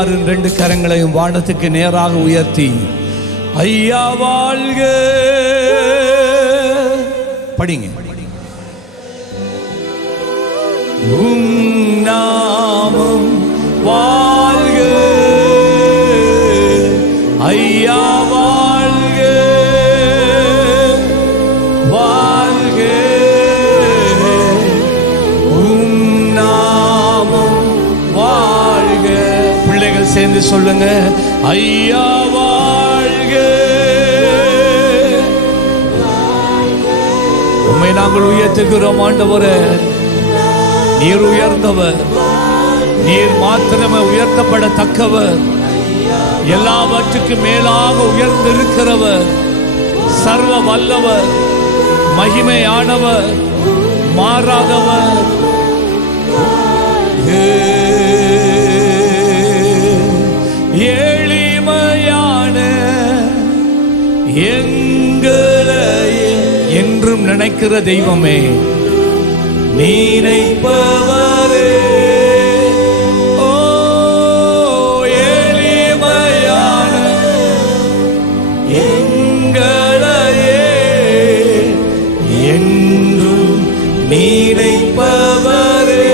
எல்லாரும் 2 கரங்களையும் வானத்துக்கு நேராக உயர்த்தி ஐயா வாழ்க படிங்க. உம் நாமம் வாழ்க ஐயா வாழ்க வாழ்க உம் நாமம் வாழ்க. பிள்ளைகள் சேர்ந்து சொல்லுங்க ஐயா வாழ்க. உம்மை நாங்கள் உயர்த்துகிறோம் ஆண்டவரே. நீர் உயர்ந்தவர், நீர் மாத்திரமே உயர்த்தப்படத்தக்கவர், எல்லாவற்றுக்கும் மேலாக உயர்ந்திருக்கிறவர், சர்வ வல்லவர், மகிமையானவர், மாறாதவர். எளிமையான எங்களையே என்றும் நினைக்கிற தெய்வமே, நினைப்பவரே. ஓ எளிமையான எங்களையே என்றும் நினைப்பவரே,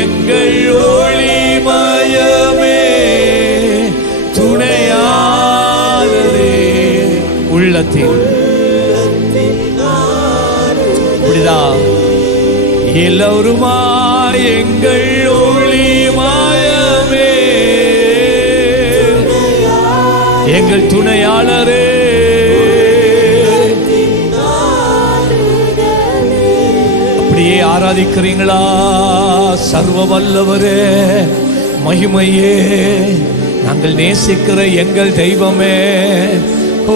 எங்கள் ஒளிமயமே துணையாளரே. உள்ளத்தில் எல்லோருமா எங்கள் ஒளிமயமே, எங்கள் துணையாளரே. அப்படியே ஆராதிக்கிறீங்களா? சர்வ வல்லவரே, மகிமையே, நாங்கள் நேசிக்கிற எங்கள் தெய்வமே, ஓ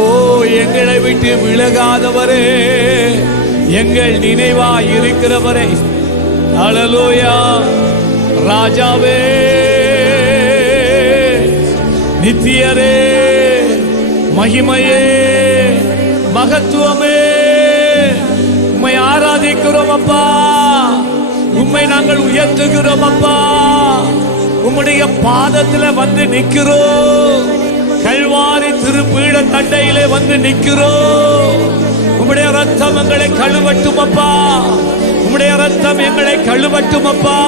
எங்களை விட்டு விலகாதவரே, எங்கள் நினைவாய் இருக்கிறவரே. ஹல்லேலூயா. ராஜாவே, நித்தியரே, மகிமையே, மகத்துவமே, உம்மை ஆராதிக்கிறோம் அப்பா. உம்மை நாங்கள் உயர்த்துகிறோம் அப்பா. உம்முடைய பாதத்தில் வந்து நிற்கிறோம். கல்வாரி திருப்பீட தண்டையிலே வந்து நிற்கிறோம். உம்முடைய ரத்தம் எங்களை கழுவட்டும் அப்பா. உம்முடைய ரத்தம் எங்களை கழுவட்டும் அப்பா.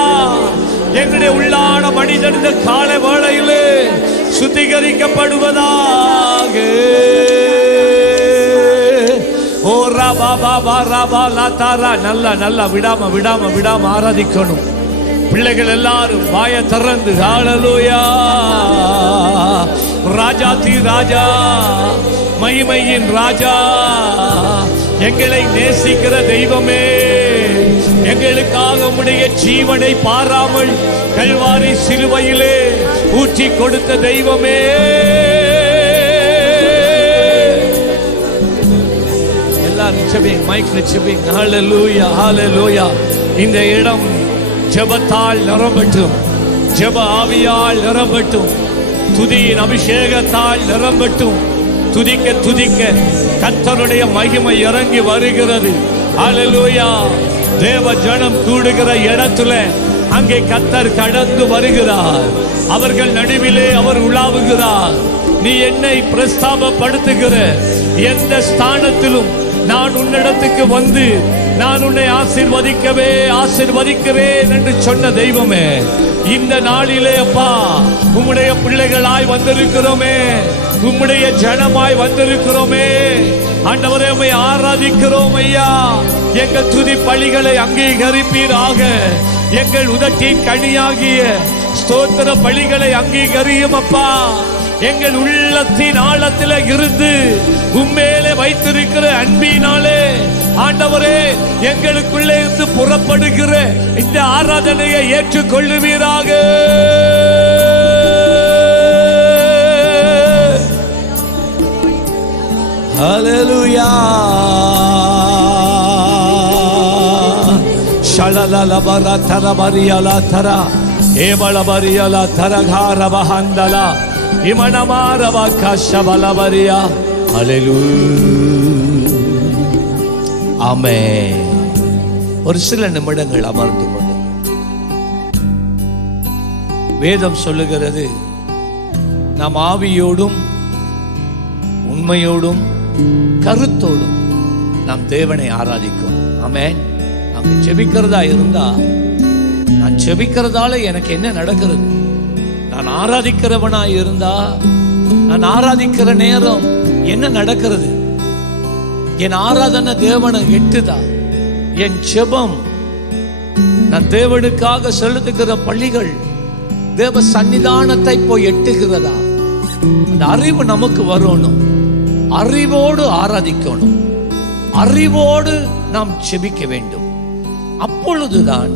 எங்களுடைய உள்ளான மனிதன் இந்த கால வேளையிலே சுத்திகரிக்கப்படுவதாக. ஓ ராபா பாபா ராபா லாதாரா. நல்லா விடாம ஆராதிக்கணும். பிள்ளைகள் எல்லாரும் வாயை திறந்து ஹல்லேலூயா. ராஜாதி ராஜா, மகிமையின் ராஜா, எங்களை நேசிக்கிற தெய்வமே, எங்களுக்காக உம்முடைய ஜீவனை பாராமல் கல்வாரி சிலுவையிலே ஊற்றி கொடுத்த தெய்வமே, எல்லாரும் ஜெபிங்க, மைக்ல ஜெபிங்க. ஹல்லேலூயா ஹல்லேலூயா. இந்த இடம் ஜெபத்தால் நிரம்பட்டும், ஜெப ஆவியால் நிரம்பட்டும், துதியின் அபிஷேகத்தால் நிரம்பட்டும். துதிக்க துதிக்க கர்த்தருடைய மகிமை இறங்கி வருகிறது. ஹல்லேலூயா. தேவ ஜனம் கூடுகிற இடத்துல அங்கே கர்த்தர் கடந்து வருகிறார். அவர்கள் நடுவிலே அவர் உலாவுகிறார். நீ என்னை பிரஸ்தாபப்படுத்துகிற எந்த ஸ்தானத்திலும் நான் உன்னிடத்துக்கு வந்து நான் உன்னை ஆசீர்வதிக்கிறேன் என்று சொன்ன தெய்வமே, இந்த நாளிலே அப்பா உம்முடைய பிள்ளைகளாய் வந்திருக்கிறோமே, உம்முடைய ஜனமாய் வந்திருக்கிறோமே. ஆண்டவரே, உம்மை ஆராதிக்கிறோம் ஐயா. எங்கள் துதி பலிகளை அங்கீகரிப்பீராக. எங்கள் உதட்டின் கனியாகிய ஸ்தோத்திர பலிகளை அங்கீகரியும் அப்பா. எங்கள் உள்ளத்தின் ஆழத்தில் இருந்து உம்மேலே வைத்திருக்கிற அன்பினாலே ஆண்டவரே, எங்களுக்குள்ளே இருந்து புறப்படுகிற இந்த ஆராதனையை ஏற்றுக்கொள்ளுவீராக. ஹல்லேலூயா. ஷலலலபர தரபரியலா தரா ஏவலபரியலா தரகாரபஹந்தலா இமனமாரவ கஷபலபரியா. ஹல்லேலூயா. ஆமென். ஒரு சில நிமிடங்கள் அமர்ந்து கொண்டு வேதம் சொல்லுகிறது, நாம் ஆவியோடும் உண்மையோடும் கருத்தோடும் நாம் தேவனை ஆராதிக்கும். ஆமென். நாங்க ஜெபிக்கிறதா இருந்தா, நான் ஜெபிக்கிறதால எனக்கு என்ன நடக்கிறது? நான் ஆராதிக்கிறவனா இருந்தா, நான் ஆராதிக்கிற நேரம் என்ன நடக்கிறது? என் ஆராதனை தேவனை எட்டுதா? என் ஜெபம் நான் தேவனுக்காக செலுத்துகிற பள்ளிகள் தேவ சன்னிதானத்தை போய் எட்டுகிறதா? அந்த அறிவு நமக்கு வரணும். அறிவோடு ஆராதிக்கணும். அறிவோடு நாம் ஜெபிக்க வேண்டும். அப்பொழுதுதான்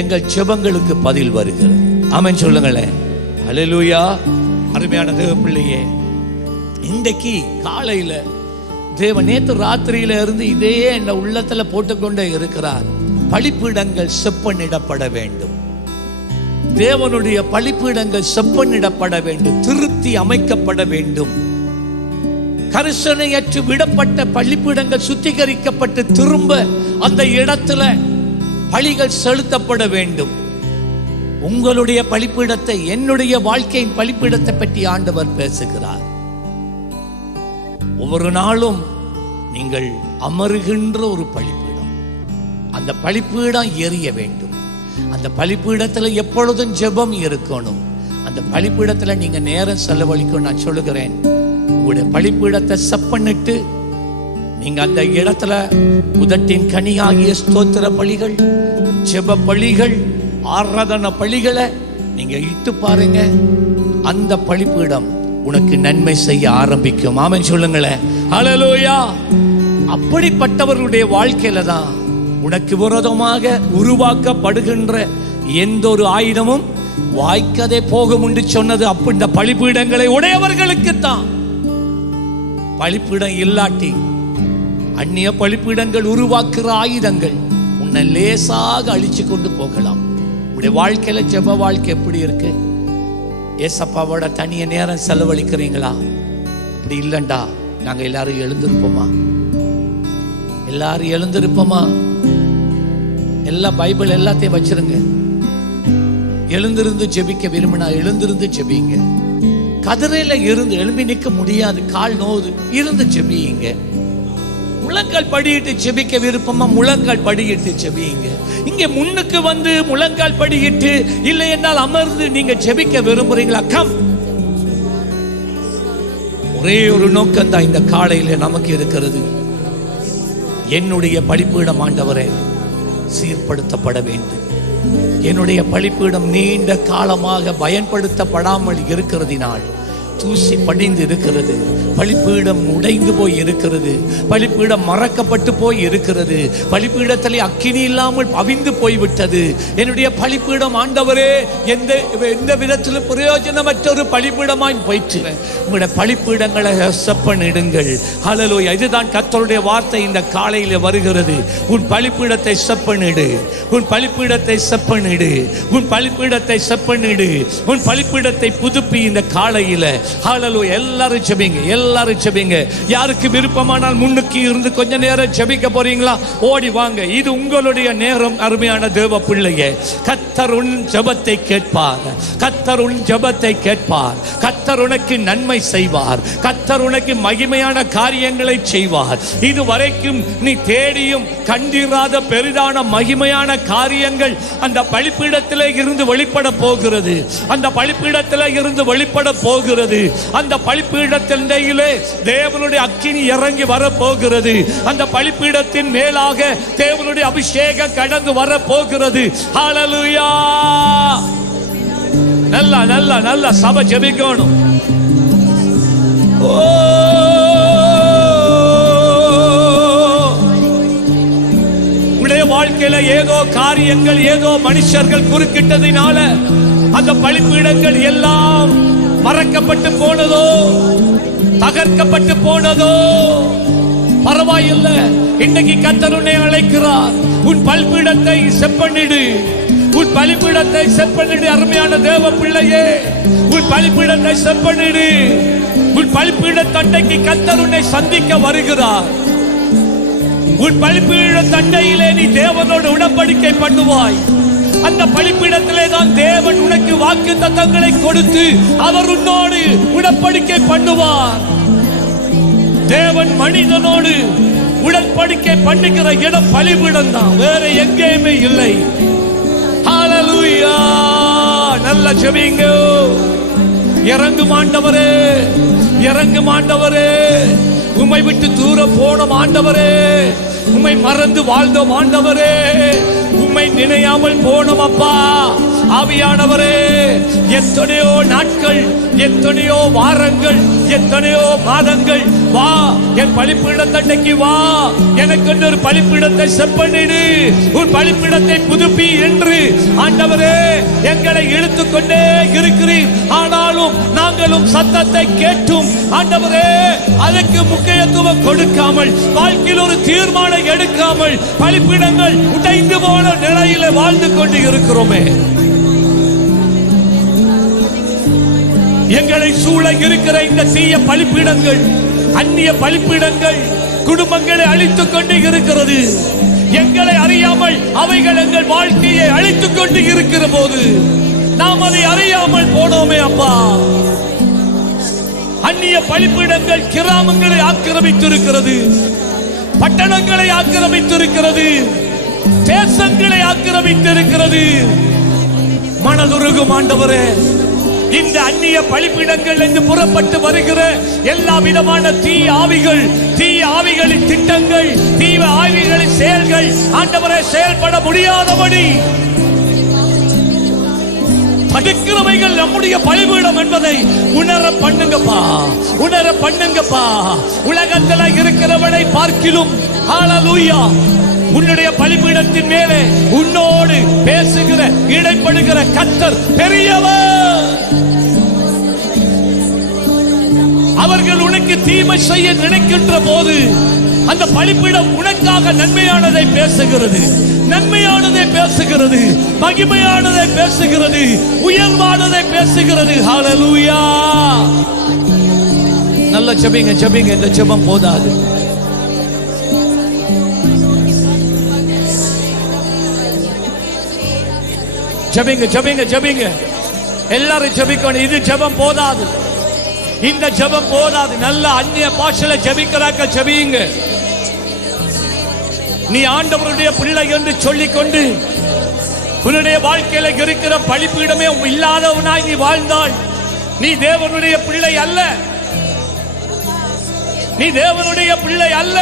எங்கள் ஜெபங்களுக்கு பதில் வருகிறது. ஆமென் சொல்லுங்களேன். அல்லேலூயா. அருமையான தேவ பிள்ளையே, இன்றைக்கு காலையில தேவன் நேற்று ராத்திரியில இருந்து இதே என் உள்ளத்துல போட்டுக்கொண்டே இருக்கிறார். பலிப்பீடங்கள் செப்பனிடப்பட வேண்டும். தேவனுடைய பலிப்பீடங்கள் செப்பனிடப்பட வேண்டும். திருத்தி அமைக்கப்பட வேண்டும். கரிசனையற்று விடப்பட்ட பலிப்பீடங்கள் சுத்திகரிக்கப்பட்டு திரும்ப அந்த இடத்துல பலிகள் செலுத்தப்பட வேண்டும். உங்களுடைய பலிப்பீடத்தை, என்னுடைய வாழ்க்கையின் பலிப்பீடத்தை பற்றி ஆண்டவர் பேசுகிறார். ஒவ்வொரு நாளும் நீங்கள் அமருகின்ற ஒரு பலிப்பீடம், அந்த பலிப்பீடம் எரிய வேண்டும். அந்த பலிப்பீடத்துல எப்பொழுதும் ஜெபம் இருக்கணும். அந்த பலிப்பீடத்துல நீங்க நேரம் செலவழிக்கணும். நான் சொல்லுகிறேன், உங்களுடைய பலிப்பீடத்தை செப்பனிட்டு நீங்க அந்த இடத்துல உதட்டின் கனியாகிய ஸ்தோத்திர பலிகள், ஜெப பலிகள், ஆராதன பலிகளை நீங்க இட்டு பாருங்க. அந்த பலிப்பீடம் உனக்கு நன்மை செய்ய ஆரம்பிக்கும். ஆமென் சொல்லுங்களேன். ஹல்லேலூயா. அப்படிப்பட்டவர்களுடைய வாழ்க்கையில தான் உனக்கு விரோதமாக உருவாக்கப்படுகின்ற எந்த ஒரு ஆயுதமும் வாய்க்கதே போகும் என்று சொன்னது அப்ப இந்த பலிப்பீடங்களை உடையவர்களுக்கு தான். பலிப்பீடம் இல்லாட்டி அந்நிய பலிப்பீடங்கள் உருவாக்குற ஆயுதங்கள் உன்னை லேசாக அழிச்சு கொண்டு போகலாம். உடைய வாழ்க்கையில ஜெப வாழ்க்கை எப்படி இருக்கு? ஏசப்பாவோட தனிய நேரம் செலவழிக்கிறீங்களா? அப்படி இல்லைண்டா நாங்க எல்லாரும் எழுந்திருப்போமா? எல்லாரும் எழுந்திருப்போமா? எல்லா பைபிள் எல்லாத்தையும் வச்சிருங்க. எழுந்திருந்து ஜெபிக்க விரும்பினா எழுந்திருந்து ஜெபிங்க. கதிரையில இருந்து எழும்பி நிற்க முடியாது, கால் நோது, இருந்து ஜெபியுங்க. முழங்கால் படியிட்டு ஜெபிக்க விருப்பமா முழங்கால் படியிட்டு ஜெபியுங்க. இங்க முன்னுக்கு வந்து முழங்கால் படியிட்டு இல்லை என்றால் அமர்ந்து நீங்க ஜெபிக்க விரும்புறீங்களா? கம். ஒரே ஒரு நோக்கம் தான் இந்த காலையில நமக்கு இருக்கிறது. என்னுடைய பலிப்பீடம் ஆண்டவரே சீர்படுத்தப்பட வேண்டும். என்னுடைய பலிப்பீடம் நீண்ட காலமாக பயன்படுத்தப்படாமல் இருக்கிறதினால் தூசி படிந்து இருக்கிறது. பலிப்பீடம் உடைந்து போய் இருக்கிறது. பலிப்பீடம் மறக்கப்பட்டு போய் இருக்கிறது. பலிப்பீடத்திலே அக்கினி இல்லாமல் அவிந்து போய்விட்டது. என்னுடைய பலிப்பீடம் ஆண்டவரே எந்த விதத்திலும் பிரயோஜனமற்ற ஒரு பலிப்பீடமாய் போயிற்று. உங்களுடைய பலிப்பீடங்களை செப்பனிடுங்கள். ஹல்லேலூயா. இதுதான் கர்த்தருடைய வார்த்தை இந்த காலையில வருகிறது. உன் பலிப்பீடத்தை செப்பனிடு. உன் பலிப்பீடத்தை செப்பனிடு. உன் பலிப்பீடத்தை செப்பனிடு. உன் பலிப்பீடத்தை புதுப்பி இந்த காலையில. ஹல்லேலூயா. எல்லாரும் ஜெபிங்க. எல்லாரும் ஜெபிங்க. யாருக்கு விருப்பமானால் முன்னுக்கு இருந்து கொஞ்ச நேரம் ஜெபிக்க போறீங்களா? ஓடி வாங்க. இது உங்களுடைய நேரம். அருமையான தேவ பிள்ளையே, கர்த்தர் உன் ஜெபத்தை கேட்பார். கர்த்தர் உன் ஜெபத்தை கேட்பார். கர்த்தர் உனக்கு நன்மை செய்வார். கர்த்தர் உனக்கு மகிமையான காரியங்களை செய்வார். இதுவரைக்கும் நீ தேடியும் கண்டிராத பெரிதான மகிமையான காரியங்கள் அந்த பலிப்பீடத்திலே இருந்து வெளிப்பட போகிறது. அந்த பலிப்பீடத்திலே இருந்து வெளிப்பட போகிறது. அந்த பலிப்பீடத்திலே தேவனுடைய அக்கினி இறங்கி வர போகிறது. அந்த பலிப்பீடத்தின் மேலாக தேவனுடைய அபிஷேகம் கடந்து வர போகிறது. ஹல்லேலூயா. நல்ல நல்ல நல்ல சபை ஜெபிக்கணும். உடைய வாழ்க்கையில ஏதோ காரியங்கள், ஏதோ மனுஷர்கள் குறுக்கிட்டதினால அந்த பலிப்பீடங்கள் எல்லாம் மறக்கப்பட்டு போனதோ, தகர்க்கப்பட்டு போனதோ, பரவாயில்லை. இன்னைக்கு கர்த்தர் உன்னை அழைக்கிறார். உன் பலிப்பீடத்தை செப்பனிடு. உன் பலிப்பீடத்தை செப்பனிடு. அருமையான தேவ பிள்ளையே, உன் பலிப்பீடத்தை செப்பனிடு. உன் பலிப்பீட தண்டைக்கு கர்த்தர் உன்னை சந்திக்க வருகிறார். உன் பலிப்பீட தண்டையிலே நீ தேவனோடு உடன்படிக்கை பண்ணுவாய். அந்த பலிப்பீடத்திலே தான் தேவன் தேவன் உனக்கு வாக்குத்தத்தங்களை கொடுத்து அவர் உன்னோடு உடன்படிக்கை பண்ணுவார். தேவன் மனிதனோடு உடன்படிக்கை பண்ணுகிற இடம் பலிபீடம் தான், வேற எங்கேயுமே இல்லை. ஹல்லேலூயா. நல்ல ஜெபிங்க. இறங்கும் ஆண்டவரே, இறங்கும் ஆண்டவரே. உம்மை விட்டு தூர போனோம் ஆண்டவரே, உம்மை மறந்து வாழ்ந்தோம் ஆண்டவரே, உம்மை நினையாமல் போனோம் அப்பா. ஆவியானவரே, எத்தனையோ நாட்கள், எத்தனையோ வாரங்கள், எத்தனையோ மாதங்கள், வா என் பலிப்பீடத்தண்டைக்கு வா, எனக்கு ஒரு பலிப்பீடத்தை செப்பனிடு, உன் பலிப்பீடத்தை புதுப்பி என்று ஆண்டவரே எங்களை இழுத்துக் கொண்டே இருக்கிறீர். ஆனாலும் நாங்களும் சத்தத்தை கேட்டும் ஆண்டவரே அதற்கு முக்கியத்துவம் கொடுக்காமல், வாழ்க்கையில் ஒரு தீர்மானம் எடுக்காமல் பலிப்பீடங்கள் உடைந்து போன நிலையில வாழ்ந்து கொண்டு இருக்கிறோமே. எங்களை சூழ இருக்கிற இந்த தீய பலிப்பீடங்கள், அந்நிய பலிப்பீடங்கள் குடும்பங்களை அழித்துக் கொண்டு இருக்கிறது. எங்களை அறியாமல் அவைகள் எங்கள் வாழ்க்கையை அழித்துக் கொண்டு இருக்கிற போது நாம் அதை அறியாமல் போனோமே அப்பா. அந்நிய பலிப்பீடங்கள் கிராமங்களை ஆக்கிரமித்திருக்கிறது, பட்டணங்களை ஆக்கிரமித்திருக்கிறது, தேசங்களை ஆக்கிரமித்திருக்கிறது. மனதுருகும் ஆண்டவரே, இந்த அந்நிய பலிப்பீடங்கள் என்று புறப்பட்டு வருகிற எல்லா விதமான தீ ஆவிகள், தீ ஆவிகளின் திட்டங்கள், தீவ ஆவிகளின் செயல்கள் ஆண்டவரே செயல்பட முடியாதபடி தடுக்கிறவைகள் நம்முடைய பலிபீடம் என்பதை உணர பண்ணுங்கப்பா, உணர பண்ணுங்கப்பா. உலகத்தில் இருக்கிறவனை பார்க்கிலும் ஹல்லேலூயா உன்னுடைய பலிபீடத்தின் மேலே உன்னோடு பேசுகிற இடைப்படுகிற கர்த்தர் பெரியவர். அவர்கள் உனக்கு தீமை செய்ய நினைக்கின்ற போது அந்த பலிபீடம் உனக்காக நன்மையானதை பேசுகிறது, நன்மையானதை பேசுகிறது, மகிமையானதை பேசுகிறது, உயர்வானதை பேசுகிறது. ஹல்லேலூயா. நல்ல ஜெபிங்க, ஜெபிங்க. இந்த ஜெபம் போதாது. ஜெபிங்க, ஜெபிங்க, ஜெபிங்க. எல்லாரும் ஜெபிக்கணும். இது ஜெபம் போதாது, இந்த ஜெபம் போதாது. நல்ல அந்நிய பாஷையில ஜெபிக்கிறாக்க ஜெபிங்க. நீ ஆண்டவருடைய பிள்ளை என்று சொல்லிக்கொண்டு உன்னுடைய வாழ்க்கையில இருக்கிற பலிப்பீடமே இல்லாதவனாய் நீ வாழ்ந்தால் நீ தேவனுடைய பிள்ளை அல்ல, நீ தேவனுடைய பிள்ளை அல்ல.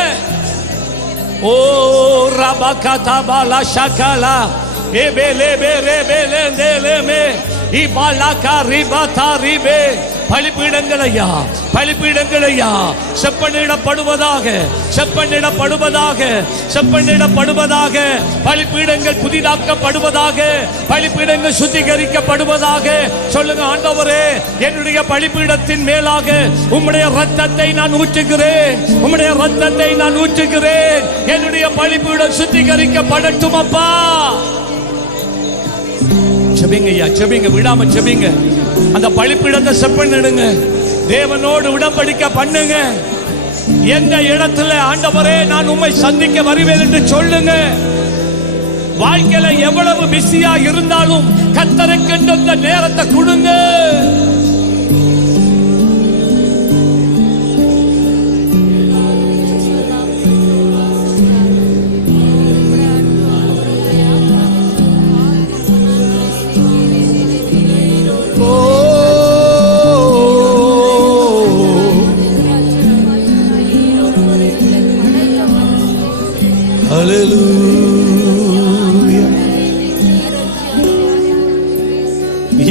ஓ ரபகதபல ஷகலா ஏபேலே பேரேபேலே தேலேமே இபாலகா ரிபதரிபே. பலிபீடங்களையா, பலிபீடங்களையா செப்பனிடப்படுவதாக, செப்பனிடப்படுவதாக, செப்பனிடப்படுவதாக. பலிபீடங்கள் புதிதாக்கப்படுவதாக, பலிபீடங்கள் சுத்திகரிக்கப்படுவதாக. சொல்லுங்க ஆண்டவரே, என்னுடைய பலிபீடத்தின் மேலாக உம்முடைய ரத்தத்தை நான் ஊற்றுகிறேன், உம்முடைய ரத்தத்தை நான் ஊற்றுகிறேன். என்னுடைய பலிபீடம் சுத்திகரிக்கப்படட்டும் அப்பா. ஜெபிங்க ஐயா, ஜெபிங்க, விடாம ஜெபிங்க. அந்த பலிபீடத்தை செப்பனிடுங்க, தேவனோடு உடன்படிக்கை பண்ணுங்க. எந்த இடத்துல ஆண்டவரே நான் உம்மை சந்திக்க வருவேன் என்று சொல்லுங்க. வாழ்க்கையில எவ்வளவு பிஸியா இருந்தாலும் கர்த்தருக்கு இந்த நேரத்தை கொடுங்க.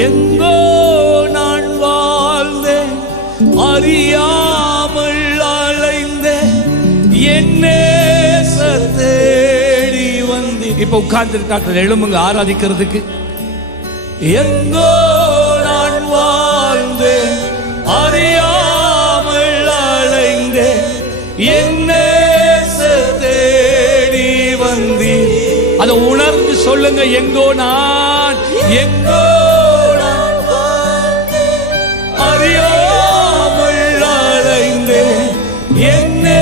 எங்கோ நான் வாழ்ந்தேன், அறியாமல் அலைந்தேன், என்னே தேடி வந்தேன். இப்ப உட்கார்ந்து இருக்காங்க, எழும்புங்க ஆராதிக்கிறதுக்கு. எங்கோ நான் வாழ்ந்தேன், அறியாமல் அலைந்தேன், என்னே தேடி வந்தேன். அதை உணர்ந்து சொல்லுங்க. எங்கோ நான், எங்கோ அறியாமல் அலைந்தேன், என்னே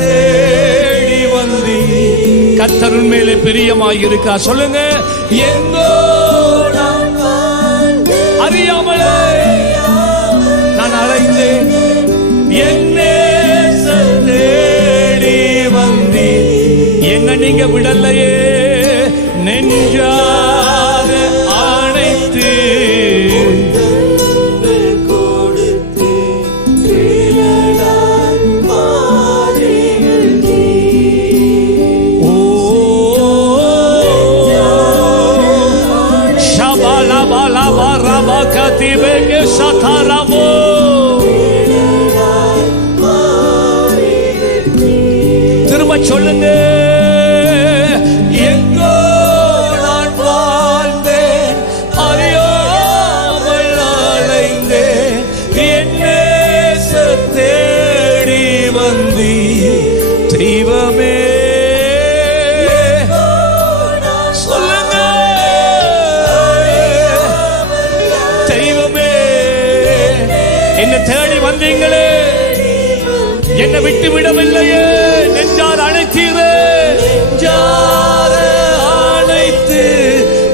தேடி வந்தேன். கர்த்தர் மேலே பிரியமாய் இருக்கா? சொல்லுங்க. எங்கோ நான் விடலையே, நெஞ்சார அணைத்து திரும்ப சொல்லுங்க. எங்கோ நான் வாழ்ந்தேன், அறியாமல் அலைந்தேன், என்னை தேடி வந்தி தெய்வமே. சொல்லுங்க தெய்வமே, என்னை தேடி வந்தீங்களே, என்னை விட்டு விடவில்லையே, நெஞ்சார் அணைத்தீரே. நெஞ்சார அணைத்து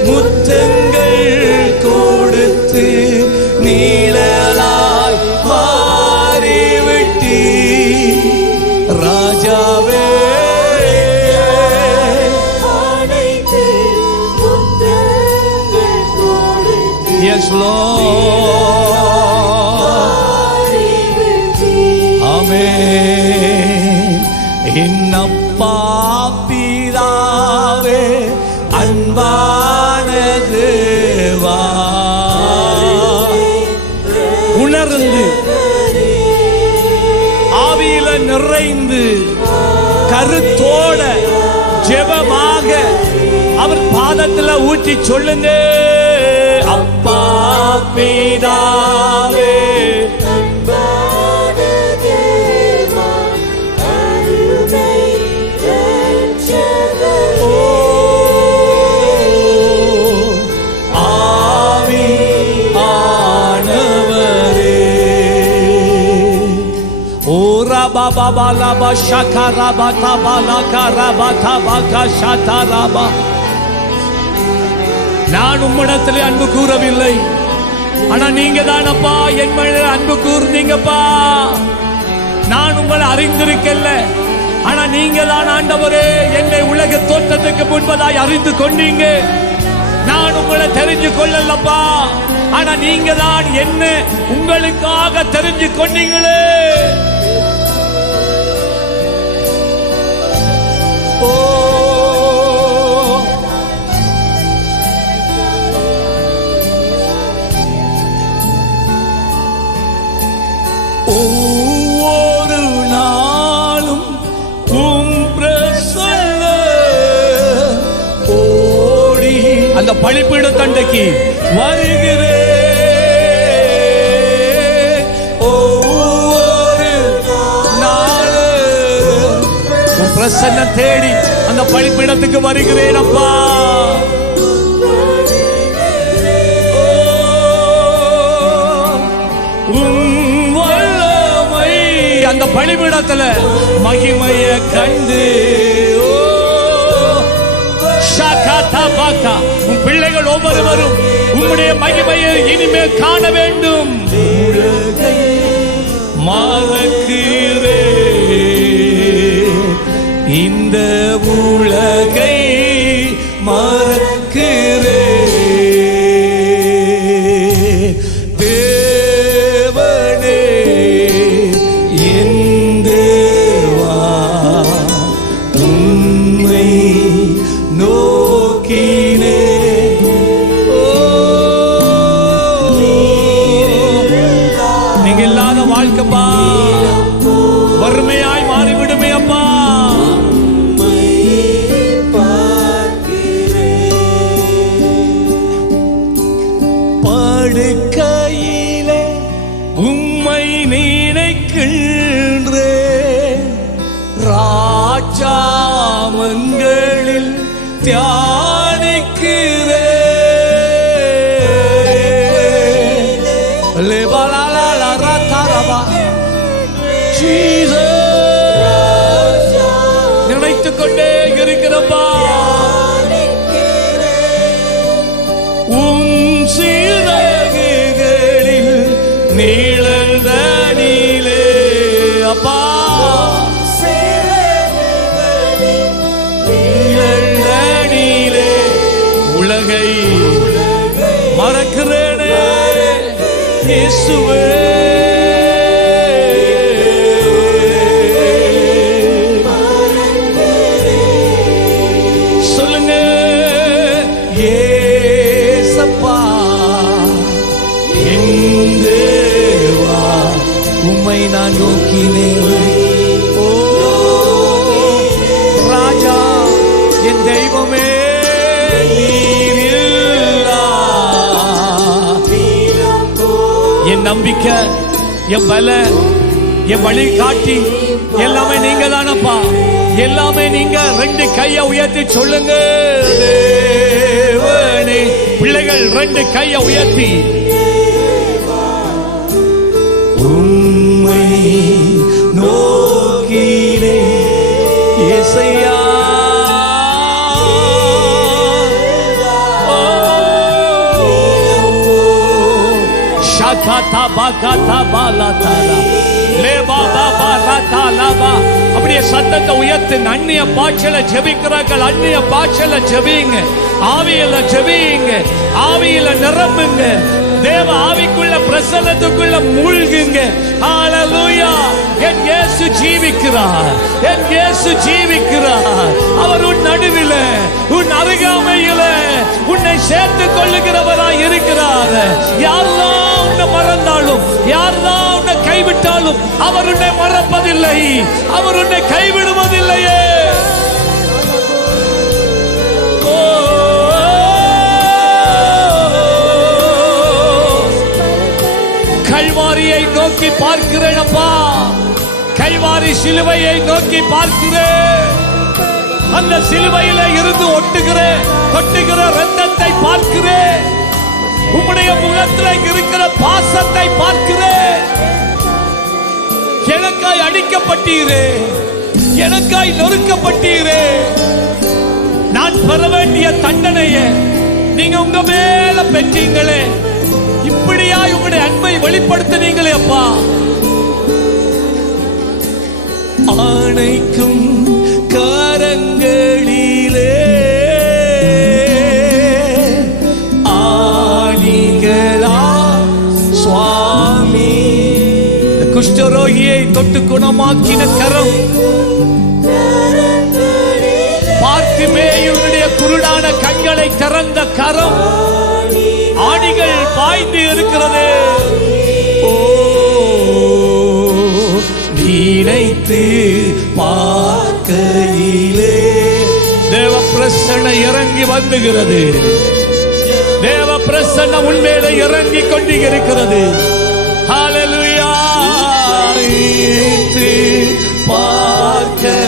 முத்தங்கள் கொடுத்து நீழலாய் மாறிவிட்டி ராஜாவே. எஸ் லார்ட், என்னப்பா பிதாவே, அன்பான தேவா, உணர்ந்து ஆவியில நிறைந்து கருத்தோட ஜெபமாக அவர் பாதத்துல ஊற்றி சொல்லுங்க. அப்பா பிதாவே, நான் உம்மிடத்திலே அன்பு கூறவில்லை, ஆனா நீங்க தானப்பா என் மேல அன்பு கூர்ந்தீங்கப்பா. நான் உங்களை அறிந்திருக்கல, ஆனா நீங்க தான் ஆண்டவரே என்னை உலக தோற்றத்துக்கு முன்பதாய் அறிந்து கொண்டீங்க. நான் உங்களை தெரிஞ்சு கொள்ளலப்பா, ஆனா நீங்க தான் என்ன உங்களுக்காக தெரிஞ்சு கொண்டீங்களே. ஒவ்வொரு நாளும் பிரசன்ன ஓடி அந்த பழிப்பீடு தண்டைக்கு வருகிறேன். ஒவ்வொரு நாளும் பிரசன்னம் தேடி அந்த பழிப்பீடத்துக்கு வருகிறேன் அப்பா. அந்த பலிபீடத்துல மகிமைய கண்டு உன் பிள்ளைகள் ஒவ்வொருவரும் உம்முடைய மகிமையை இனிமேல் காண வேண்டும். மறக்கிறே இந்த உலகை, மறக்கிறே வாழ்க்கப்பா வறுமையாய் மாறிவிடுமே அப்பா. படுக்கையிலே உம்மை நினைக்கின்றே, ராஜாமங்களில் தியானிக்கிறே. நினைத்துக் கொண்டே இருக்கிறப்பா, உன் சீரகுகளில் நீளந்தனிலே அப்பா, நீளந்தனிலே உலகை மறக்கிறேனே இயேசுவே. சொல்லுங்க, ஏசப்பா என் தேவா உம்மை நான் நோக்கினேன். ஓ ராஜா என் தெய்வமே, என் நம்பிக்கை, என் பல, என் வழி காட்டி எல்லாமே நீங்க தானப்பா. எல்லாமே நீங்க. ரெண்டு கையை உயர்த்தி சொல்லுங்க, தேவனே. பிள்ளைகள் ரெண்டு கையை உயர்த்தி உம்மை நோக்கினே இயேசையா. அப்படியே சத்தத்தை உயர்த்து. அந்நிய பாட்சல ஜெபிக்கிறார்கள். அந்நிய பாட்சல ஜெபிங்க. ஆவியில ஜெபிங்க. ஆவியில நிரம்புங்க. தேவ ஆவிக்குள்ள பிரசன்னத்துக்குள்ள மூழ்குங்க. ஹalleluya. என் இயேசு ஜீவிக்கிறார். என் இயேசு ஜீவிக்கிறார். அவர் உன் நடுவிலே, உன் அருகாமையிலே உன்னை சேர்த்துக் கொள்ளுகிறவராய் இருக்கிறார். யாரெல்லாம் உன்னை மறந்தாலும், யாரெல்லாம் உன்னை கைவிட்டாலும் அவர் உன்னை மறப்பதில்லை. அவர் உன்னை கைவிடுவதில்லையே. கல்வாரியை நோக்கி பார்க்கிறேன் அப்பா. கல்வாரி சிலுவையை நோக்கி பார்க்கிறேன். அந்த சிலுவையில இருந்து கொட்டுகிற இரத்தத்தை பார்க்கிறேன். உம்முடைய முகத்தில் இருக்கிற பாசத்தை பார்க்கிறேன். எனக்காய் அடிக்கப்பட்டீரே, எனக்காய் நொறுக்கப்பட்டீரே. நான் பெற வேண்டிய தண்டனையை நீங்க உங்க மேல பெற்றீங்களே. இப்படியா உங்களுடைய அன்பை வெளிப்படுத்தினீங்களே அப்பா. ஆணைக்கும் கரங்களிலே ஆணிகளா சுவாமி. குஷ்டரோகியை தொட்டு குணமாக்கின கரம், பார்த்திமேயுடைய குருடான கண்களை திறந்த கரம், ஆணிகள் பாய்ந்து இருக்கிறது. ஓ நினைத்து பார்க்கையிலே தேவ பிரசன்ன இறங்கி வந்துகிறது. தேவ பிரசன்ன உண்மையிலே இறங்கி கொண்டிருக்கிறது. ஹalleluya. நினைத்து பார்க்கையிலே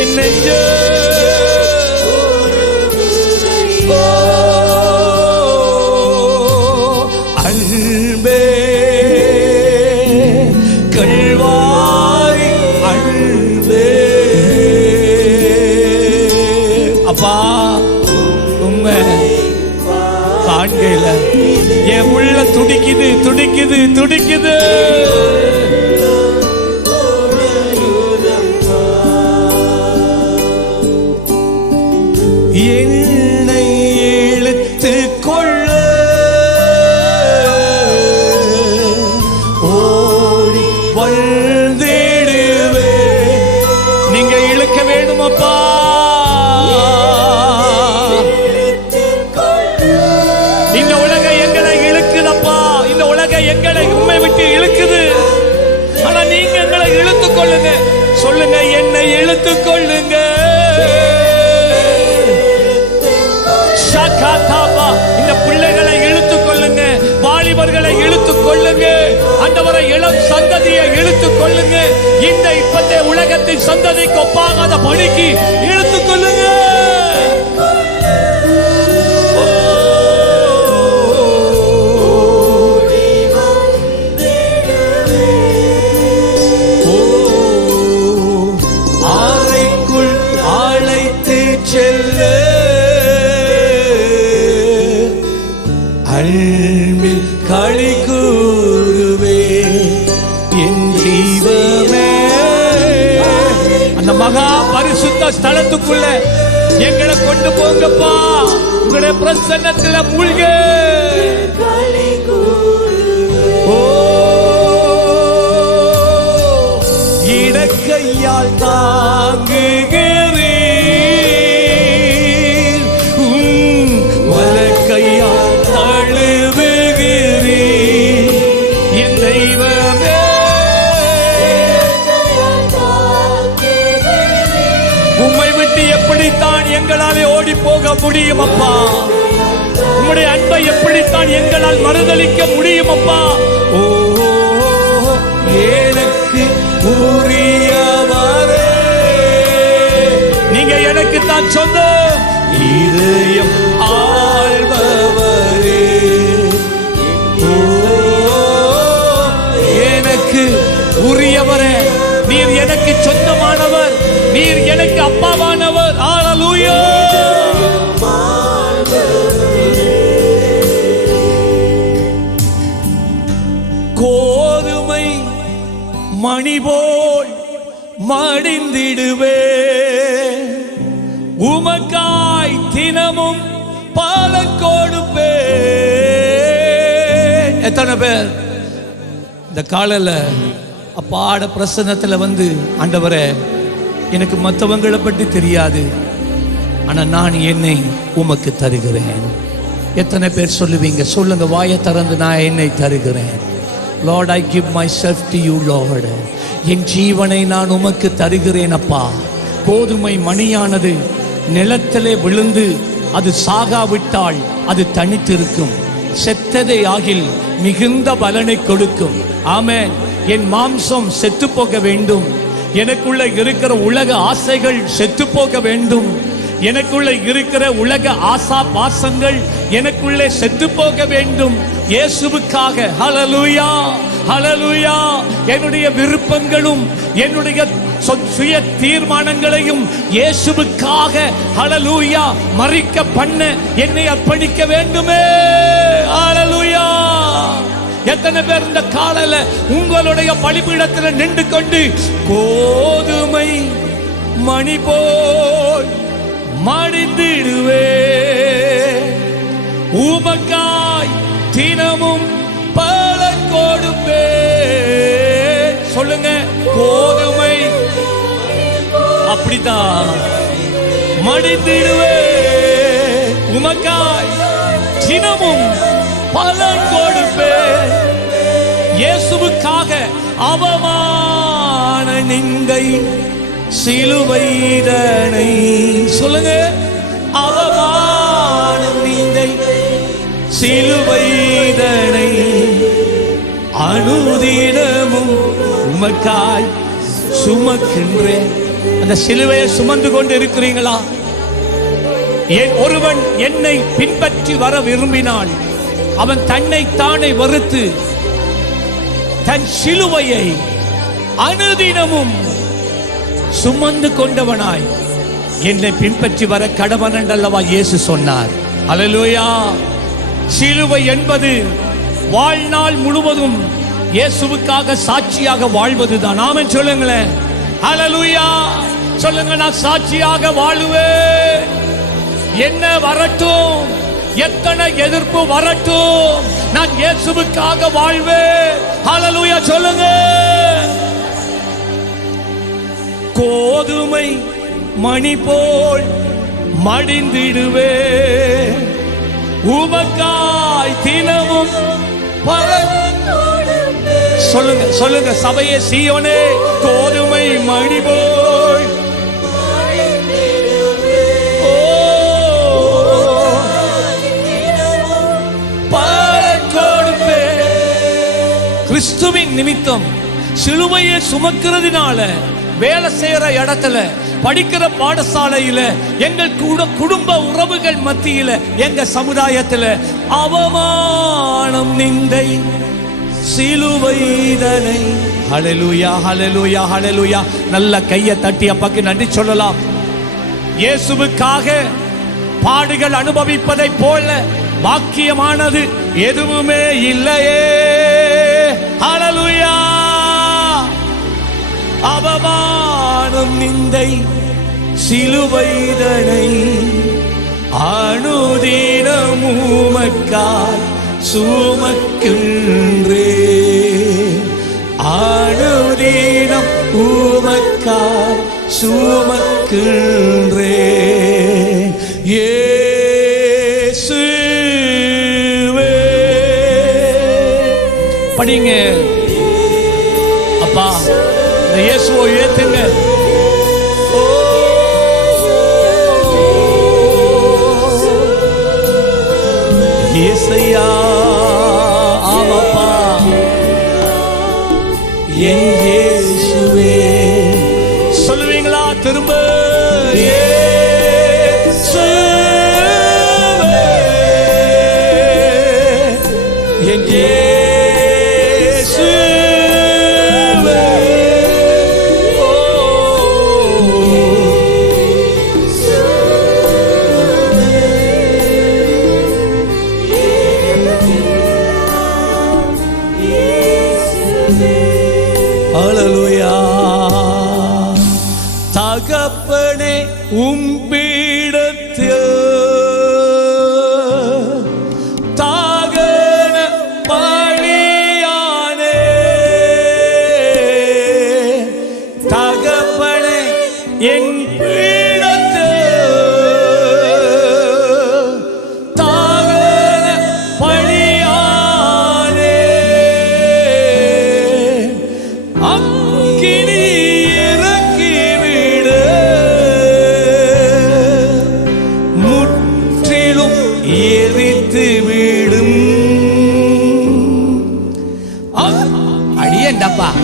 என் நெஞ்சே காண்கையில என் உள்ள துடிக்குது துடிக்குது துடிக்குது. என்னை இழுத்து கொள்ள ஓடி வந்திடுவே. நீங்க இழுக்க வேணுமப்பா. எங்களை உண்மை விட்டு இழுக்குது. ஆனா நீங்க எங்களை இழுத்துக் கொள்ளுங்க. சொல்லுங்க, என்னை இழுத்துக் கொள்ளுங்க. இந்த பிள்ளைகளை இழுத்துக் கொள்ளுங்க. வாலிபர்களை இழுத்துக் கொள்ளுங்க. ஆண்டவரை இளம் சந்ததியை இழுத்துக் கொள்ளுங்க. இந்த இப்பத்தே உலகத்தின் சந்ததிக்கு ஒப்பாகாத படிக்கு இழுத்துக் கொள்ளுங்க. களி கூறுவே என் ஜீவமே. அந்த மகா பரிசுத்த ஸ்தலத்துக்குள்ள எங்களை கொண்டு போங்கப்பா. உங்களுடைய பிரசன்னத்துல மூழ்க. ஓ இடக்கையால் தாங்குகிறீர், வலக்கையால் தழுவுகிறீர் என் தெய்வமே. உம்மை விட்டு எப்படித்தான் எங்களாலே ஓடி போக முடியும் அப்பா? உம்முடைய அன்பை எப்படித்தான் எங்களால் மறுதலிக்க முடியும் அப்பா? ஓ எனக்கு உரியவரே, நீங்க எனக்கு தான் சொந்தம். இதயம் ஆள்பவரே, ஓ எனக்கு உரியவரே, நீர் எனக்கு சொந்தமானவர், நீர் எனக்கு அப்பாவானவர். ஹல்லேலூயா. கோதுமை மணி போல் மடிந்திடுவே, உமக்காய் தினமும் பலன் கொடுப்பே. எத்தனை பேர் இந்த காலையில அப்பாட பிரசன்னத்துல வந்து, ஆண்டவரே எனக்கு மற்றவங்களை பற்றி தெரியாது, ஆனா நான் என்னை உமக்கு தருகிறேன். எத்தனை பேர் சொல்லுவீங்க? சொல்லுங்க, வாயை திறந்து, நான் என்னை தருகிறேன். Lord, I give myself to you, Lord. என் ஜீவனை நான் உமக்கு தருகிறேன் அப்பா. கோதுமை மணியானது நிலத்திலே விழுந்து அது சாகாவிட்டால் அது தனித்திருக்கும், செத்ததை ஆகில் மிகுந்த பலனை கொடுக்கும். ஆமென். என் மாம்சம் செத்து போக வேண்டும், எனக்குள்ள இருக்கிற உலக ஆசைகள் செத்து போக வேண்டும், எனக்குள்ள இருக்கிற உலக ஆசா பாசங்கள் எனக்குள்ளே செத்து போக வேண்டும் இயேசுவுக்காக. ஹல்லேலூயா, ஹல்லேலூயா. என்னுடைய விருப்பங்களும் என்னுடைய சுய தீர்மானங்களையும் இயேசுவுக்காக ஹல்லேலூயா மறிக்க பண்ண என்னை அர்ப்பணிக்க வேண்டுமே. ஹல்லேலூயா. எத்தனை பேர் இந்த காலையில உங்களுடைய பலிபீடத்தில் நின்று கொண்டு, கோதுமை மணி போல் மடிந்திடுவே, உமக்காய் தினமும் பலன் கொடுப்பே. சொல்லுங்க, கோதுமை அப்படிதான் மடிந்திடுவே, உமக்காய் தினமும் பலன் கொடுப்பே. இயேசுவுக்காக அவமான நிந்தை சிலுவைதனை, சொல்லுங்க, அவமான நிந்தை சிலுவைதனை அனுதினமும் உமக்காய் சுமக்கின்றேன். அந்த சிலுவையை சுமந்து கொண்டு இருக்கிறீங்களா? ஒருவன் என்னை பின்பற்றி வர விரும்பினால் அவன் தன்னை தானே வெறுத்து தன் சிலுவையை அனுதினமும் சுமந்து கொண்டவனாய் என்னை பின்பற்றி வர கடவன் என்றல்லவா இயேசு சொன்னார். ஹல்லேலூயா. சிலுவை என்பது வாழ்நாள் முழுவதும் இயேசுவுக்காக சாட்சியாக வாழ்வதுதான். ஆமென் சொல்லுங்களேன். ஹல்லேலூயா. சொல்லுங்க, நான் சாட்சியாக வாழுவேன். என்ன வரட்டும், எத்தனை எதிர்ப்பு வரட்டும், நான் இயேசுவுக்காக வாழ்வேன். ஹல்லேலூயா சொல்லுங்க. கோதுமை மணி போல் மடிந்திடுவே, உமக்காய் தினமும் பலன். சொல்லுங்க, சொல்லுங்க சபையே, சீயோனே, கோதுமை மணி போல் பலன் கொடுப்பே. கிறிஸ்துவின் நிமித்தம் சிலுவையை சுமக்கிறதுனால வேலை செய்யற இடத்துல, படிக்கிற பாடசாலையில, எங்கள் குடும்ப உறவுகள் மத்தியில, எங்க சமுதாயத்துல அவமானம் நிந்தை சிலுவைதனை. ஹல்லேலூயா, ஹல்லேலூயா, ஹல்லேலூயா. நல்ல கையை தட்டி அப்பாக்கு நன்றி சொல்லலாம். இயேசுவுக்காக பாடுகள் அனுபவிப்பதை போல பாக்கியமானது எதுவுமே இல்லையே. ஹல்லேலூயா. அவமானம் நிந்தை சிலுவைதனை அனுதினம் உமக்காய் சுமக்கின்றேன். அனுதினம் உமக்காய் சுமக்கின்றேன். இயேசுவே. படிங்க அப்பா, இந்த இயேசுவை ஏத்துங்க. இயேசையா ஆமாப்பா, என் இயேசுவே. சொல்லுவீங்களா திரும்ப? இயேசுவே, என் இயேசுவே. ஹல்லேலூயா. தகப்பனே, உம்மிடத்தில் தாகன பலியானே. தகப்பனே, என்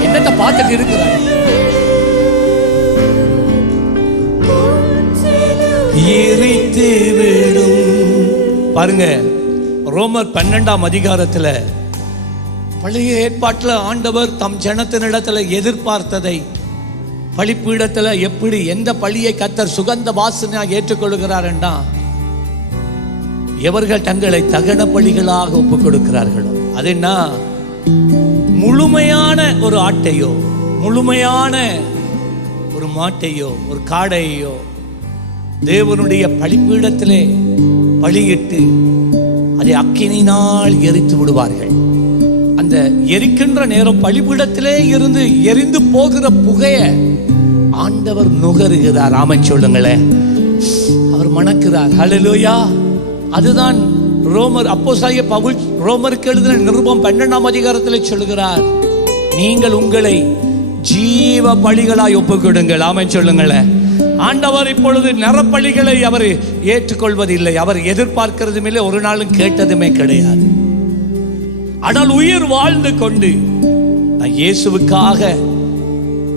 என்னத்தை பார்த்துட்டு இருக்கிறார்? எரித்து விடும். பாருங்க, ரோமர் 12ஆம் அதிகாரத்துல பழைய ஏற்பாட்டில் ஆண்டவர் தம் ஜனத்தினிடத்துல எதிர்பார்த்ததை பலிப்பீடத்துல எப்படி எந்த பலியை கர்த்தர் சுகந்த வாசனையா ஏற்றுக்கொள்கிறார் என்றா, எவர்கள் தங்களை தகன பலிகளாக ஒப்புக் கொடுக்கிறார்களோ, அது என்ன, முழுமையான ஒரு ஆட்டையோ முழுமையான ஒரு மாட்டையோ ஒரு காடையோ தேவனுடைய பலிப்பீடத்திலே பலியிட்டு அதை அக்கினியினால் எரித்து விடுவார்கள். அந்த எரிக்கின்ற நேரம் பலிபீடத்திலே இருந்து எரிந்து போகிற புகையை ஆண்டவர் நுகருகிறார். ஆமென் சொல்லுங்களேன். அவர் மணக்கிறார். ஹல்லேலூயா. அதுதான் ரோமர் அப்போஸ்தலனாகிய பவுல் ரோமருக்கு எழுதின நிருபம் 12ஆம் அதிகாரத்தில் சொல்லுகிறார், நீங்கள் உங்களை ஜீவ பலிகளாய் ஒப்புக்கொடுங்கள். ஆமென் சொல்லுங்களேன். ஆண்டவர் இப்பொழுது நரபலிகளை அவர் ஏற்றுக்கொள்வதில்லை. அவர் எதிர்பார்க்கிறதும் இல்லை, ஒரு நாளும் கேட்டதுமே கிடையாது. ஆனால் உயிர் வாழ்ந்து கொண்டு நான் இயேசுவுக்காக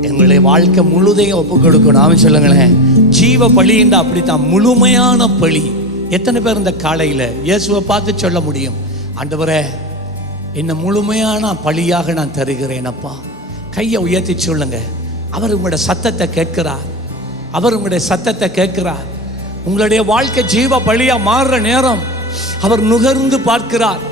எங்களுடைய வாழ்க்கை முழுதையும் ஒப்புக் கொடுக்கணும். ஆமென் சொல்லுங்களேன். ஜீவ பலின்னா அப்படித்தான், முழுமையான பலி. எத்தனை பேர் இந்த காலையில் இயேசுவை பார்த்து சொல்ல முடியும், ஆண்டவரே என்னை முழுமையான பலியாக நான் தருகிறேன் அப்பா? கையை உயர்த்தி சொல்லுங்க. அவர் உங்களுடைய சத்தத்தை கேட்கிறார். அவர் உங்களுடைய சத்தத்தை கேட்கிறார். உங்களுடைய வாழ்க்கை ஜீவ பலியா மாறுற நேரம் அவர் நுகர்ந்து பார்க்கிறார்.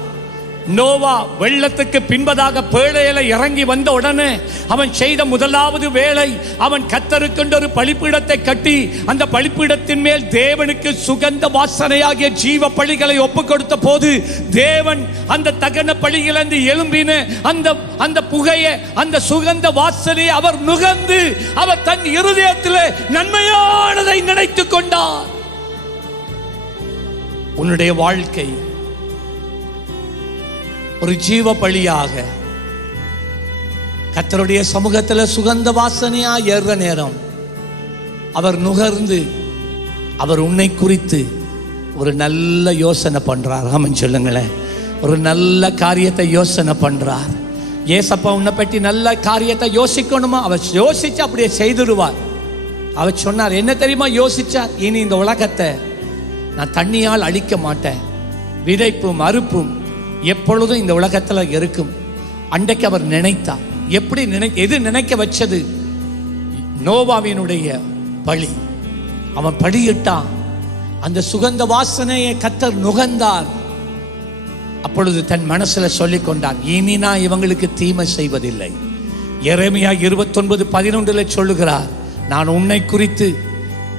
நோவா வெள்ளத்துக்கு பின்பதாக பேழையில இறங்கி வந்த உடனே அவன் செய்த முதலாவது வேலை, அவன் கர்த்தருக்கென்று ஒரு பலிபீடத்தை கட்டி அந்த பலிபீடத்தின் மேல் தேவனுக்கு சுகந்த வாசனையாகிய ஜீவ பலிகளை ஒப்பு கொடுத்த போது தேவன் அந்த தகன பலியிலிருந்து எழும்பின அந்த புகையை, அந்த சுகந்த வாசனையை அவர் நுகர்ந்து அவர் தன் இருதயத்தில் நன்மையானதை நினைத்துக் கொண்டார். உன்னுடைய வாழ்க்கை ஒரு ஜீவ பலியாக கர்த்தருடைய சமூகத்தில் சுகந்த வாசனையா ஏறுற நேரம் அவர் நுகர்ந்து அவர் உன்னை குறித்து ஒரு நல்ல யோசனை பண்றார். ஆமென் சொல்லுங்களேன். ஒரு நல்ல காரியத்தை யோசனை பண்றார். ஏசப்பா உன்னை பற்றி நல்ல காரியத்தை யோசிக்கணுமா? அவர் யோசிச்சு அப்படியே செய்துடுவார். அவர் சொன்னார், என்ன தெரியுமா யோசிச்சார்? இனி இந்த உலகத்தை நான் தண்ணியால் அழிக்க மாட்டேன், விதைப்பும் அறுப்பும் எப்பொழுதும் இந்த உலகத்தில் இருக்கும். அன்றைக்கு அவர் நினைத்தார். எப்படி எது நினைக்க வச்சது? நோவாவினுடைய பலி. அவன் பலியிட்டான். அந்த சுகந்த வாசனையை கர்த்தர் நுகர்ந்தார். அப்பொழுது தன் மனசுல சொல்லிக் கொண்டார், இனி நான் இவங்களுக்கு தீமை செய்வதில்லை. எரேமியா 29:11 சொல்லுகிறார், நான் உன்னை குறித்து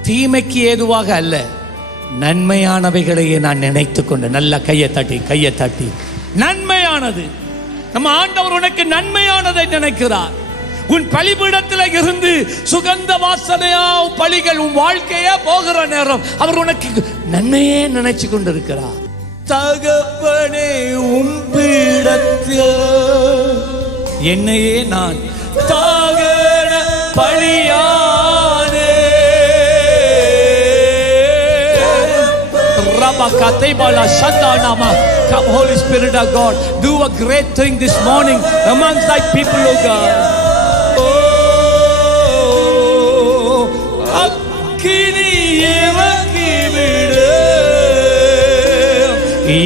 தீமைக்கு ஏதுவாக அல்ல, நன்மையானவைகளையே நான் நினைத்து கொண்டு. நல்ல கையை தட்டி நன்மையானது. நம்ம ஆண்டவர் உனக்கு நன்மையானதை நினைக்கிறார். உன் பலிபீடத்தில் இருந்து சுகந்த வாசனையா பலிகள் உன் வாழ்க்கையே போகிற நேரம் அவர் உனக்கு நன்மையே நினைச்சு கொண்டிருக்கிறார். தகப்பனே, உன் பீடத்தில் என்னையே நான் தாகன பலியானே. Come, Holy Spirit of God, do a great thing this morning amongst thy people, O God.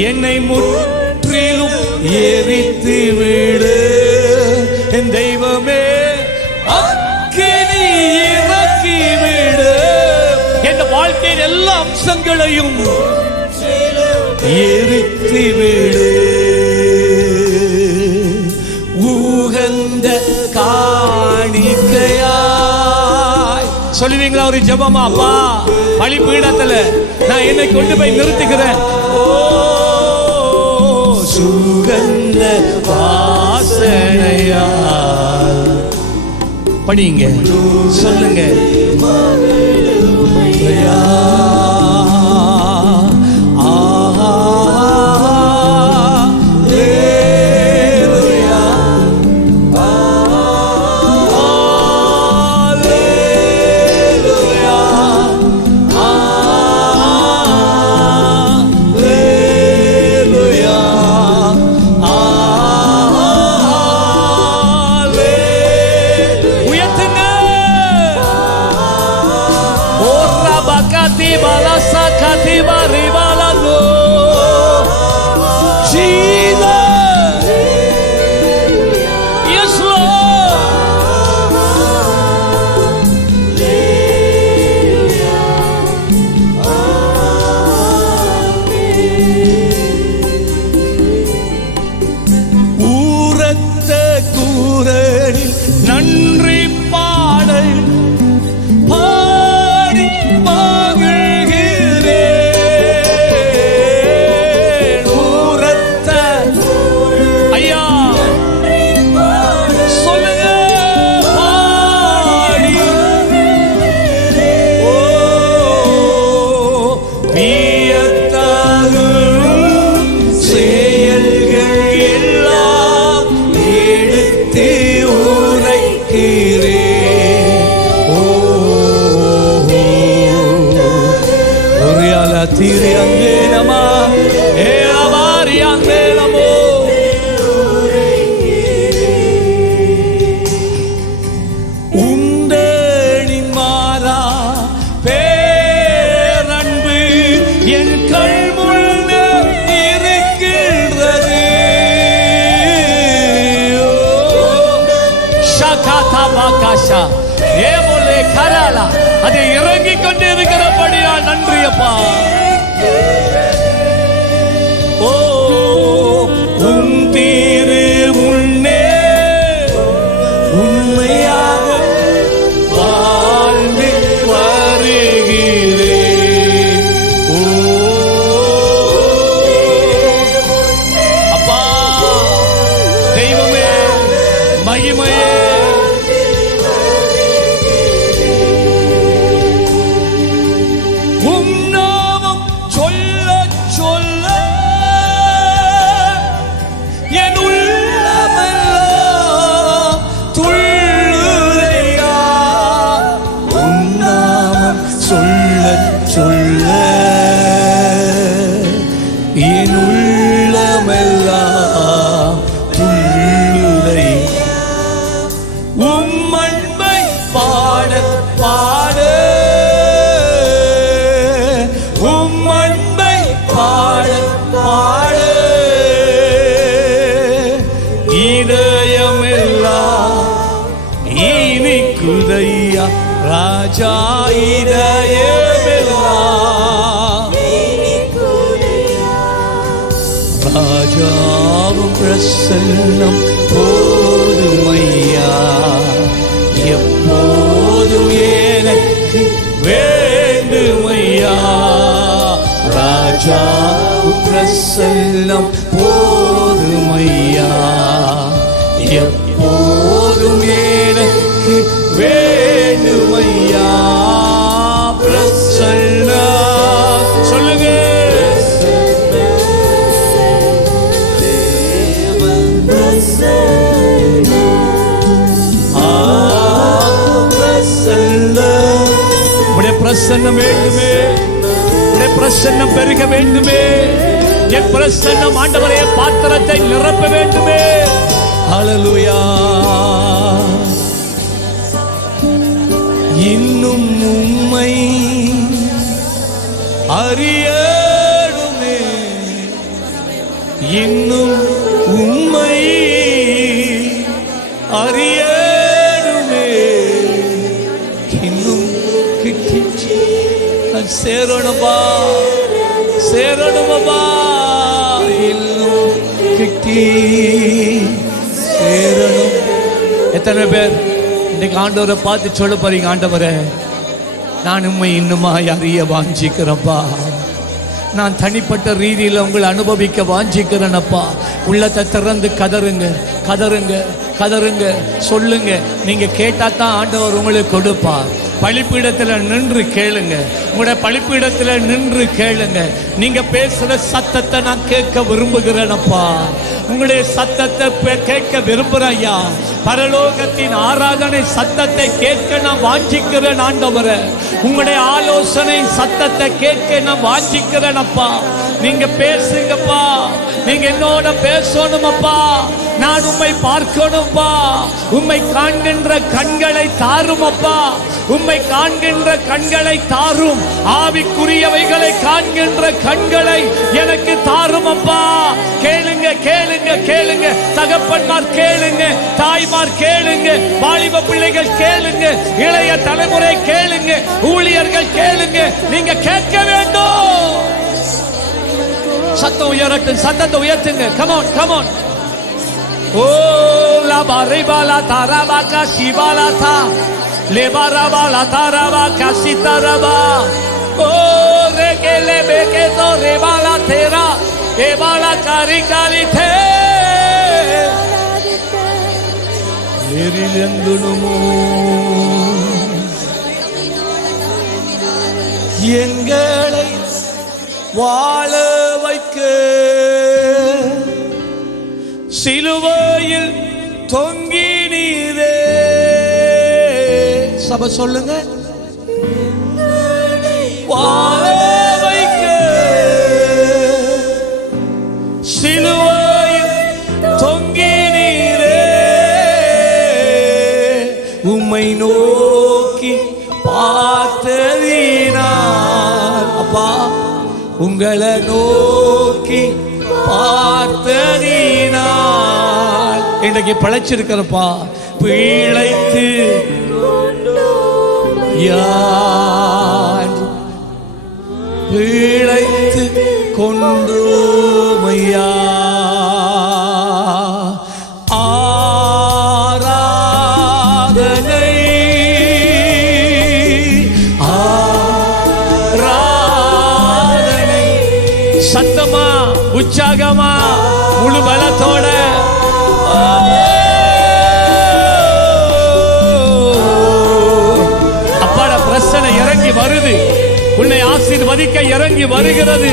என்னை முற்றிலும் எரித்து விடு என் தெய்வமே, அக்கினி இறக்கி விடு. என் வாழ்க்கையின் எல்லா அம்சங்களையும் எரித்து விடு. உகந்த காணிக்கையாய் சொல்லுவீங்களா ஒரு ஜெபமா? அப்பா, பலிபீடத்துல நான் என்னை கொண்டு போய் நிறுத்துகிறேன். சுகந்த வாசனையாய் படிங்க, சொல்லுங்க. நன்றி பாடல் பாடி மகிழ்கிறேன். ஊரத்த ஐயா சொல்லுங்க, பாடி வியத்தகும் செயல்கள் எல்லாம் எடுத்து tiri angelama elavari angelamo undeni mara பேரன்பு என் கண் முன்னே இருக்கிறது. ஷகதா பாகாஷா ஏமோலே கராலா அது இறங்கிக் கொண்டே இருக்கிறபடியா நன்றி அப்பா. ஓ உன் தீரு முன்னே உண்மையாக வாழ்ந்து வருகிறேன். ஓ அப்பா, தெய்வமே, மகிமையே, என் உள்ளமெல்லாம் துள்ளுதை. உம் அன்பை பாட பாட, உம் அன்பை பாட பாட, இதயமெல்லாம் இனிக்குதையா ராஜா, இதயமெல்லாம் ராஜாவும் பிரசன்னம் போதுமையா, எப்போதும் எனக்கு ராஜா பிரசன்னம் போதுமையா, எப்போதும் எனக்கு வேண்டுமையா. பிரசன்னம் சொல்லுங்க. பிரசன்னம் வேண்டுமே, பிரசன்னம் பெருக வேண்டுமே. என் பிரசன்னம் ஆண்டவரே பாத்திரத்தை நிரப்ப வேண்டுமே. ஹல்லேலூயா. இன்னும் உம்மை அறியணுமே, இன்னும் உம்மை அறியணுமே. இன்னும் சேரணுமா, சேரணுமா, இன்னும் கிட்டி சேரணும். எத்தனை பேர் இன்னைக்கு ஆண்டவரை பார்த்து சொல்ல போறீங்க, ஆண்டவரே நான் உண்மை இன்னுமாய் அறிய வாஞ்சிக்கிறப்பா, நான் தனிப்பட்ட ரீதியில் உங்களை அனுபவிக்க வாஞ்சிக்கிறேனப்பா. உள்ளத்தை திறந்து கதறுங்க, கதறுங்க, கதறுங்க, சொல்லுங்க. நீங்க கேட்டா தான் ஆண்டவர் உங்களுக்கு கொடுப்பார். பலிப்பீடத்தில் நின்று கேளுங்க, உங்களுடைய பலிப்பீடத்தில் நின்று கேளுங்க. நீங்க பேசுற சத்தத்தை நான் கேட்க விரும்புகிறேனப்பா, உங்களுடைய சத்தத்தை கேட்க விரும்புகிறேன் ஐயா. பரலோகத்தின் ஆராதனை சத்தத்தை கேட்க நான் வாஞ்சிக்கிறேன் ஆண்டவரே. உங்களுடைய ஆலோசனை சத்தத்தை கேட்க நான் வாஞ்சிக்கிறேனப்பா. நீங்க பேசுங்கப்பா, நீங்க என்னோட பேசணுமப்பா. நான் உம்மை பார்க்கணும்பா. உம்மை காண்கின்ற கண்களை தாருமப்பா, உம்மை காண்கின்ற கண்களை தாரும். ஆவிக்குரியவைகளை காண்கின்ற கண்களை எனக்கு தாருமப்பா. கேளுங்க, கேளுங்க, கேளுங்க. தகப்பன்மார் கேளுங்க, தாய்மார் கேளுங்க, வாலிப பிள்ளைகள் கேளுங்க, இளைய தலைமுறை கேளுங்க, ஊழியர்கள் கேளுங்க. நீங்க கேட்க வேண்டும். சத்தம் உயரட்டும், சத்தத்தை உயர்த்துங்க. Come on, come on. ஓ லா பாரிபாலா தாராபா கா சிபாலா தா लेबाराबा लाताराबा कासिताराबा ओ रे केले बेके तो रेबाला तेरा एबाला कारी काली थे मेरी लंदुनुमो எங்களை வாழ வைக்க சிலுவையில் தொங்கினீரே. சபை சொல்லுங்க. வாழ வைக்க சிலுவையில் தொங்கினீரே. உம்மை நோக்கி பார்த்ததினார் அப்பா, உங்களை நோக்கி பார்த்ததினார் இன்றைக்கு பிழைச்சிருக்கிறப்பா. பிழைத்து பிழைத்து கொண்டோமையா. ஆராதனை ஆராதனை சத்தமா உற்சாகமா முழு பலத்தோட இறங்கி வருது. உன்னை ஆசீர்வதிக்க இறங்கி வருகிறது.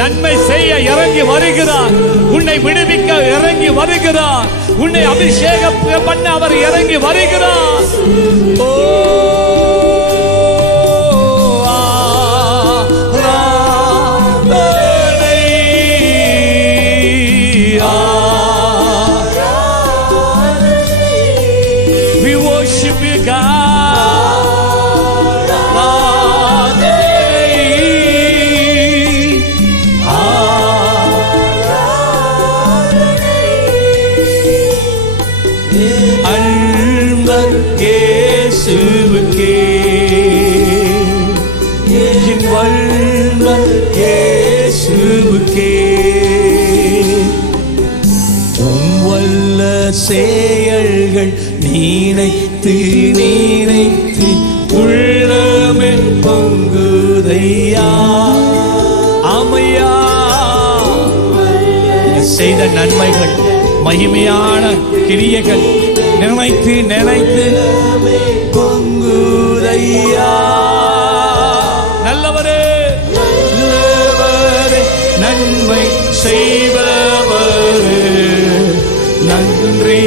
நன்மை செய்ய இறங்கி வருகிறார். உன்னை விடுவிக்க இறங்கி வருகிறார். உன்னை அபிஷேகம் பண்ண அவர் இறங்கி வருகிறார். ஓ we worship you God. செயல்கள் நீனைத்து நீனைத்து உள்ளமே பொங்குதையா. அமைய செய்த நன்மைகள், மகிமையான கிரியைகள் நினைத்து நினைத்து பொங்குதையா. நல்லவரே, நன்மை செய்பவரே, நன்றி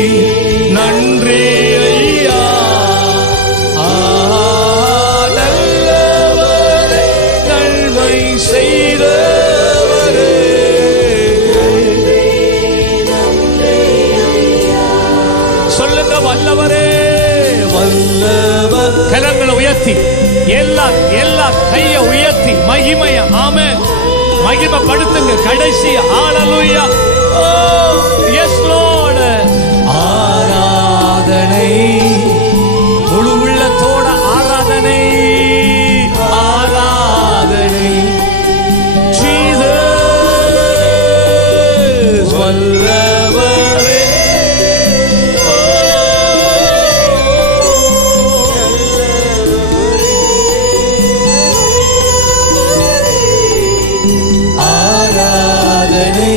நன்றி ஐயா. நல்லவரே, நன்மை செய்தவரே, சொல்லுங்க வல்லவரே, வல்லவர். கரங்களை உயர்த்தி எல்லா கையை உயர்த்தி மகிமைய ஆமென் மகிமைப்படுத்துங்க. கடைசி ஹல்லேலூயா. ஓ எஸ் லார்ட். ஆராதனை, முழு உள்ளத்தோட ஆராதனை, ஆராதனை. ஜீசஸ் வல்லவரே, ஆராதனை.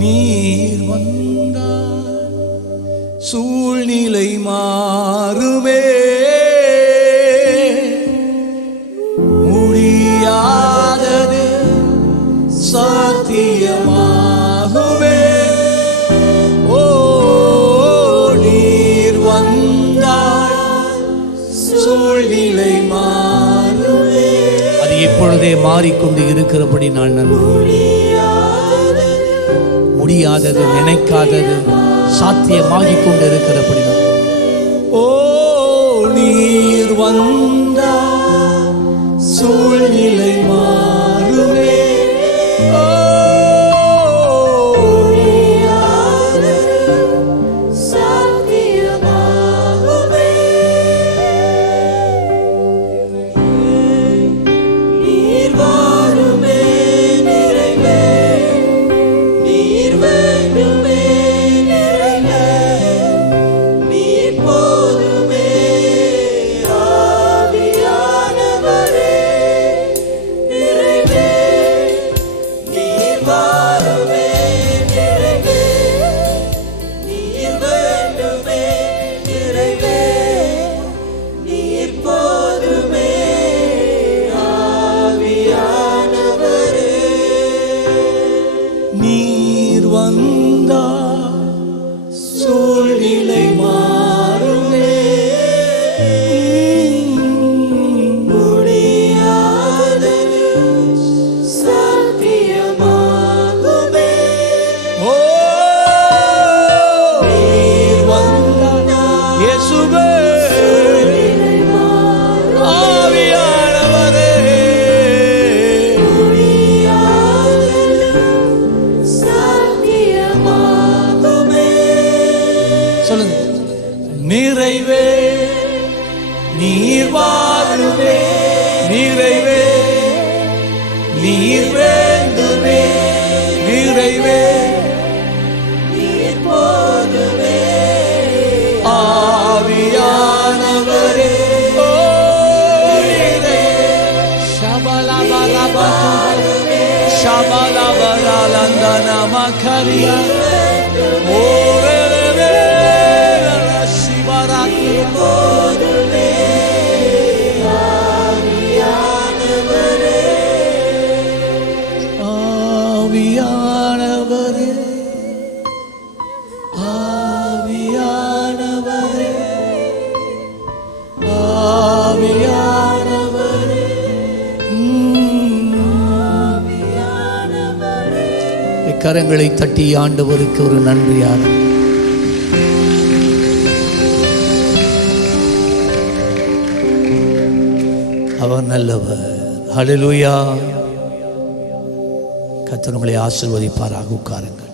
நீர் வந்தால் சூழ்நிலை மாறுமே, முடியாதது சாத்தியமாகுமே. ஓ நீர் வந்தால் சூழ்நிலை மாறுமே. அது இப்பொழுதே மாறிக்கொண்டு இருக்கிறபடி நான் நம்புகிறேன். முடியாதது, நினைக்காதது சாத்தியமாகிக் கொண்டு இருக்கிறபடி ஓ நீர் வந்தால் சூழ்நிலை மாறுமே. நீர் வந்தால் சூழ்நிலை மாறுமே, முடியாதது சாத்தியமாகுமே. ஓ நீர் வந்தால் இயேசுவே, நிறைவே நீர் வாருமே, நிறைவே நீர் வேண்டுமே, நிறைவே நீர் போதுமே. ஆவியா Makaria, கரங்களை தட்டி ஆண்டவருக்கு ஒரு நன்றியாக அவர் நல்லவர். ஹல்லேலூயா. கர்த்தர் உங்களை ஆசீர்வதிப்பாராக. உட்காருங்கள்.